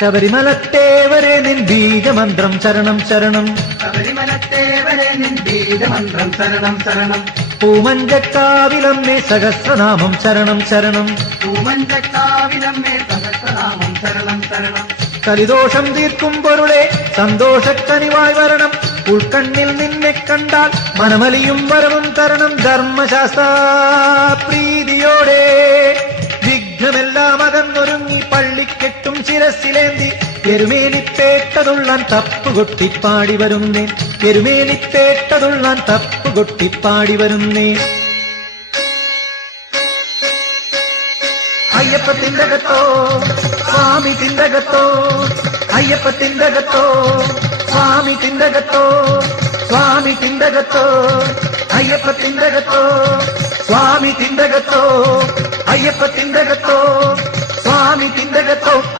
ശബരിമലത്തേവരെ നിൻ ബീജമന്ത്രം ശരണം ശരണം. ശബരിമലത്തേവരെ നിൻ ബീജമന്ത്രം ശരണം ശരണം. പൂമഞ്ചക്കാവിലമ്മേ സഹസ്രനാമം ശരണം ശരണം. പൂമഞ്ചക്കാവിലമ്മേ സഹസ്രനാമം ശരണം ശരണം. കലിദോഷം തീർക്കും പൊരുളെ സന്തോഷക്കനിവായി വരണം. ഉൾക്കണ്ണിൽ നിന്നെ കണ്ടാൽ മനമലിയും വരവും തരണം. ധർമ്മശാസ്ത്ര പ്രീതിയോടെ വിഘ്നമെല്ലാം അകന്നൊരുങ്ങി പള്ളിക്കെട്ടും ശിരസിലേന്തി എരുമേലിപ്പേട്ടതുള്ളാൻ തപ്പുകൊട്ടിപ്പാടി വരുന്നേ. എരുമേലിപ്പേട്ടതുള്ളാൻ തപ്പുകൊട്ടിപ്പാടി വരുന്നേ. അയ്യപ്പത്തിൻ്റെകത്തോ സ്വാമി തിണ്ടകത്തോ. അയ്യപ്പത്തിൻ്റെകത്തോ സ്വാമി തിണ്ടകത്തോ. സ്വാമി തിണ്ടകത്തോ അയ്യപ്പത്തിൻ്റെകത്തോ. സ്വാമി തിണ്ടകത്തോ അയ്യപ്പത്തിൻ്റെകത്തോ. സ്വാമി തിണ്ടകത്തോ.